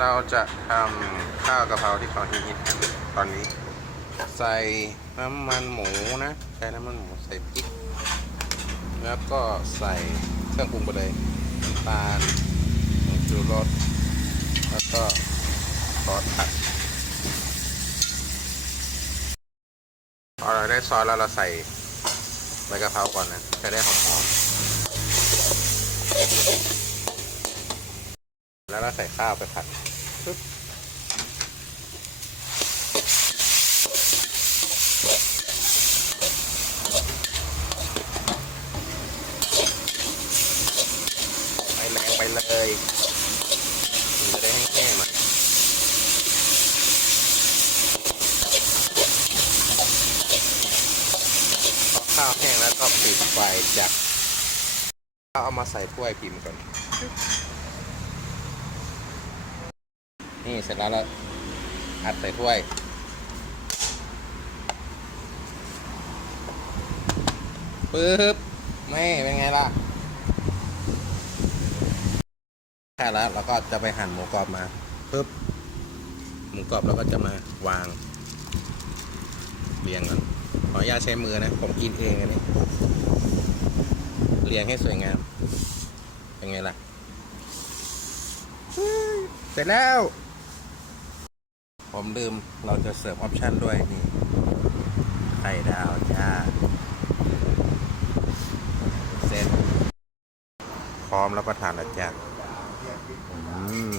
เราจะทำข้าวกะเพราที่เขาฮิตๆกันตอนนี้ ใส่น้ำมันหมูนะใส่น้ำมันหมูใส่พริก แล้วก็ใส่เครื่องปรุงไปเลยน้ำตาลผงชูรสแล้วก็ซอสผัดพอเราได้ซอสแล้วเราใส่ใบกะเพราก่อนนะจะได้หอมๆ แล้วเราใส่ข้าวไปผัดปึ๊บไปแรงไปเลยมันจะได้แห้งๆหน่อยพอข้าวแห้งแล้วก็ปิดไฟจากเอามาใส่ถ้วยพิมพ์ก่อน นี่เสร็จแล้วเราอัดใส่ถ้วย ปึ๊บไม่เป็นไงล่ะแค่แล้วเราก็จะไปหั่นหมูกรอบมาปึ๊บหมูกรอบเราก็จะมาวาง เรียงก่อนขออนุญาตใช้มือนะ ผมกินเองอันนี้เรียงให้สวยงาม เป็นไงล่ะ เสร็จแล้ว ผมลืมเราจะเสิร์ฟออปชั่นด้วยนี่ไข่ดาวจ้าเสร็จพร้อมรับประทานแล้วจ้าอืม